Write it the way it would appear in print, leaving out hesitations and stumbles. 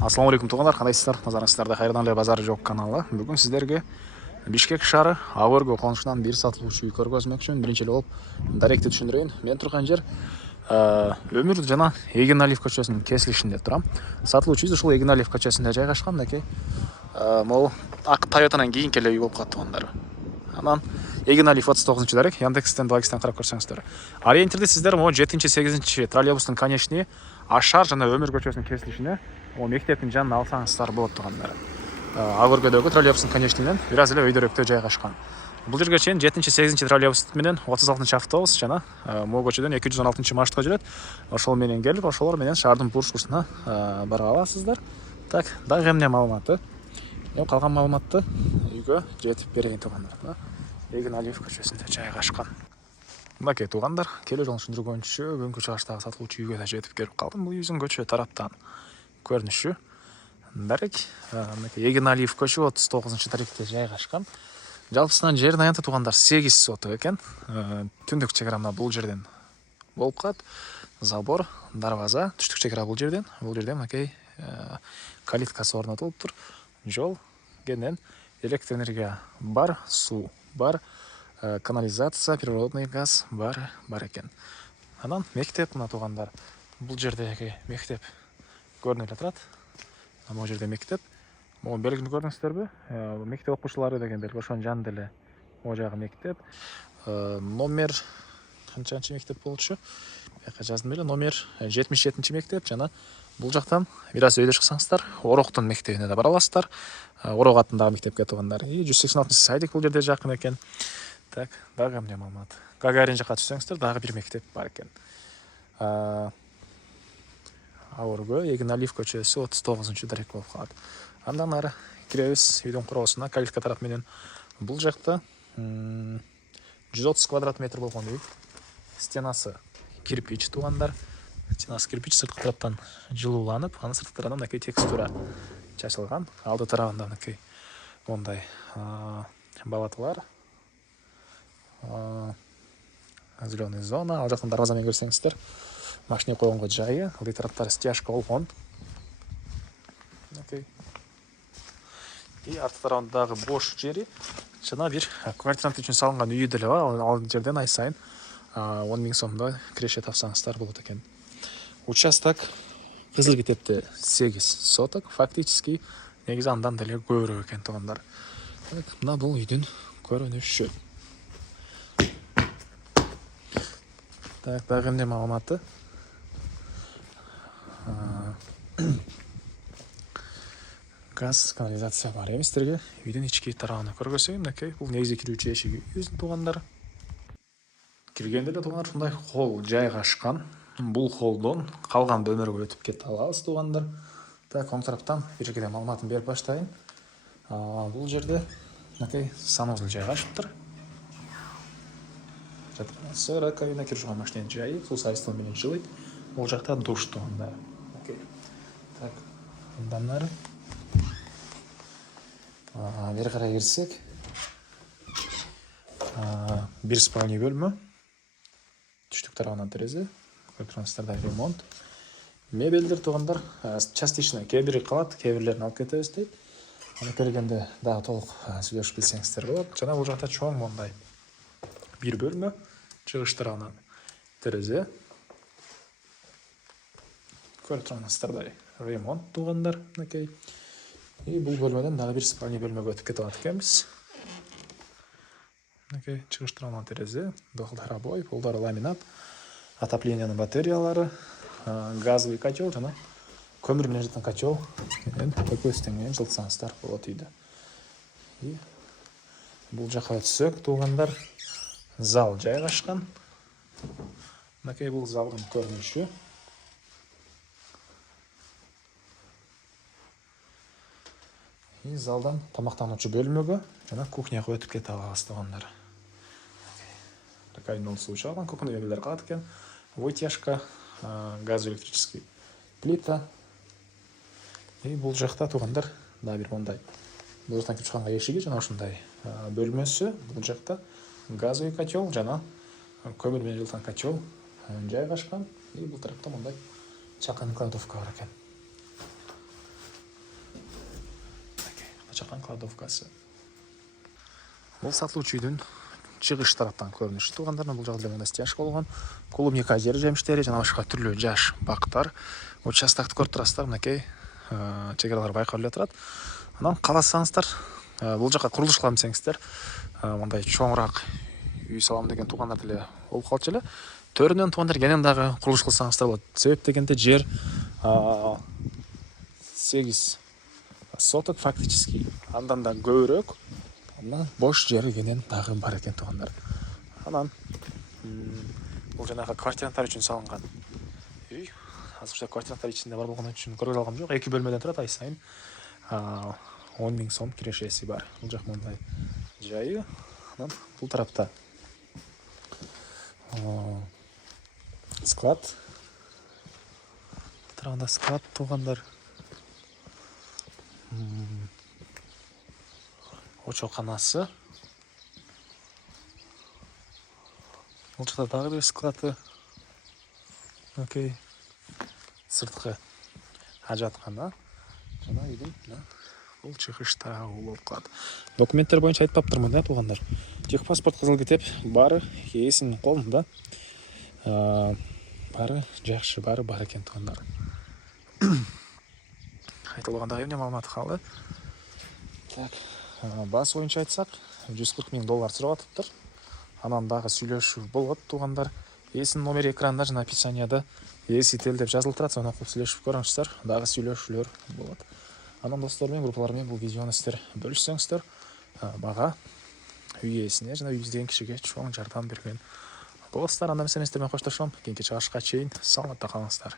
Ассалаумағалейкум туғандар, қандайсыздар? Назарыңыздарда Хайырдан эле базары жок каналы. Бүгін сіздерге Бишкек шаары Агорго қонышынан бир сатылуучу үй көргөзмөкчүмүн. Биринчи эле болуп даректи түшүндүрөйүн. Мен турган жер Өмүр жана Эгеналиев көчөсүнүн кесилишинде турам. Сатылуучу үй ушул Эгеналиев көчөсүндө жайгашкан. Мынакей могу ак Toyota'нан кийинки эле үй болуп калат тугандар. Анан Эгеналиев 39 дарек, Яндекстен, Благистен карап көрсөңүздөр. Ориентирди сиздер могу 7-8 троллейбустун конечный Ашар жана Өмүр көчөсүнүн кесилишине мектептин жанына алсаңыздар болот тугандар. Агоргодогу троллейбустун конечныйынан бир аз эле өйдөрөөктө жайгашкан. Бул жерге чейин 7-8 троллейбус менен 36 автобус жана могу көчөдөн 216 маршрутка жүрөт. Ошол менен келип, ошолор менен шаардын бурушкусуна бара аласыздар. Так, дагы эмне маалыматы? Калган маалыматты үйгө жетип берейин тугандар. Эгеналиев көчөсүндө жайгашкан. Мынакей тугандар, келе жолун түшүндүргөнчү бүгүнкү чыгыштагы сатылуучу үйгө да жетип келип калдым. Бул үйдүн көчө тараптан көрүнүшү дарек. Мынакей Эгеналиев көчө 39 даректе жайгашкан. Жалпысынан жердин аянты тугандар 8 соток экен. Түндүк чек ара бул жерден болуп калат. Забор, дарбаза, түштүк чек ара бул жерден. Бул жерде мынакей калиткасы орнотулуптур. Жол, кенен электр энергия бар, суу бар, канализация, природный газ бар экен. Анан мектеп мына тугандар. Бул жердеги мектеп көрүнүп турат. Могу жерде мектеп. Могу белгини көрдүңүздөрбү? Мектеп окуучулары деген белги, ошонун жанында эле могу жагы мектеп. Номер канчанчы мектеп болчу? Бияка жаздым эле, номер 77 мектеп жана бул жактан бир аз өйдө чыксаңыздар, Ороктун мектебине да бара аласыздар. Орок атындагы мектепке тугандар. 186 садик бул жерде жакын экен. Так, дагы эмне маалымат? Гагарин жака түшсөңүздөр, дагы бир мектеп бар экен. Агорго Эгеналиев көчөсү 39 дарек болуп калат. Андан ары киребиз үйдүн куроосуна, калитка тарап менен. Бул жакта 130 квадрат метр болгон үй. Стенасы кирпич тугандар. Стенасы кирпич, сырткы тараптан жылууланып, анын сырткы тарабынан мынакей текстура чачылган. Алды тарабында мынакей мондай балаталар. Зеленый зона. Ал жактан дарбаза менен көрсөңүздөр, машина койгонго жайы. Алды тараптары стяжка болгон. Окей. И арты тарабындагы бош жери жана бир квартирант үчүн салынган үй деле бар. Ал жерден ай сайын 10 000 сомдой киреше тапсаңыздар болот экен. Участок Кызыл Китепте 8 соток, фактически негизи андан деле көбүрөөк экен тугандар. Мына бул үйдүн көрүнүшү. Так, дагы эмне маалыматы? Газ, канализация бар эместерге. Үйдүн ички тарабына көргөзөйүн. Мынакей бул негизи кирүүчү эшиги үйдүн тугандар. Киргенде эле тугандар ушундай холл жайгашкан. Бул холлдон калган бөлмөлөргө өтүп кете алабыз тугандар. Так, оң тараптан биргеде маалыматын берип баштайын. Бул жерде мынакей санузел жайгашыптыр. Жаткан раковина, киржуган машиненин жайы, суу сайыстын менен жылыйт. Бул жакта душ тугандар. Окей. Так, андан ары бери карай кирсек, бир спальный бөлмө. Түштүк тарабынан терезе, көрүп ремонт. Мебелдер тугандар частично кээ бири калат, кээ бирлерин алып кетебиз дейт. Аны келгенде дагы толук сүйлөшүп билсеңиздер болот. Жана бул жакта чоң мондай бир бөлмө, чыгыш тарабынан терезе. Көрүп тургансыздардай ремонт тугандар, мынакей. И бул бөлмөдөн дагы бир спальный бөлмөгө өтүп кете алат экенбиз. Мынакей чыгыш тарабынан терезе, дохлдары обои, полдары ламинат, отоплениянын батареялары, газовый котел жана көмүр менен жаткан котел менен экөөсү менен жылытсаңыздар болот үйдө. И бул жака өтсөк тугандар, зал жайгашкан. Мынакей бул залдын көрүнүшү. И залдан тамактануучу бөлмөгө жана кухняга өтүп кете алабыз тугандар. Раковинный суу чыгылган, кухня мебелдер калат экен. Вытяжка, газоэлектрический плита. И бул жакта тугандар дагы бир мондай. Бул жактан кирип чыкканга эшиги жана ушундай бөлмөсү. Бул жакта газовый котел жана көмүр менен жылыткан котел жайгашкан. И бул тарапта мондай чакан кладовка бар экен. чакан кладовкасы. Бул сатылуучу үйдүн чыгыш тараптан көрүнүшү туугандар. Бул жагда мындай стяжка болгон. Клубника жер жемиштери жана башка түрлүү жаш бактар. Участокты көрүп турасыздар, мынакей чегаралар байкалып турат. Анан кааласаңыздар, бул жака курулуш кылам десеңиздер, мындай чоңураак үй салам деген туугандар деле болуп калчу эле. Төрүнөн туугандар кенен дагы курулуш кылсаңыздар болот. Себеп дегенде жер 8 соток фактически, андан да көбүрөөк. Анан бош жери кенен дагы бар экен туугандар. Анан бул жанагы квартиранттар үчүн салынган үй. Азырча квартиранттар ичинде бар болгон үчүн көргөзө алгам жок. 2 бөлмөдөн турат, ай сайын 10 000 сом кирешеси бар. Бул жак мындай жайы. Анан бул тарапта склад. Тарапында склад туугандар. Очоканасы. Бул жакта дагы бир склады. Окей. Сырткы ажаткана жана үйдүн бул чыгыш тарабы болуп калат. Документтер боюнча айтпаптырмын да туугандар. Техпаспорт, кызыл китеп баары ээсинин колунда. Баары жакшы, баары бар экен туугандар. Айтылгандай эмне маалымат калды. Так, бас боюнча айтсак, $140 000 сурап атыптыр. Анан дагы сүйлөшүү болот туугандар. Ээсинин номери экранда жана описанияда ээси тел деп жазылып турат. Сону окуп сүйлөшүп көрүңүздөр. Дагы сүйлөшүүлөр болот. Анан достор менен, группалар менен бул видеону сиздер бөлүшсөңүздөр, бага үй ээсине жана үй издеген кишиге чоң жардам берген болосуздар. Анда эмесе мен сиздер менен коштошом. Кийинки чыгышка чейин саламатта калыңыздар.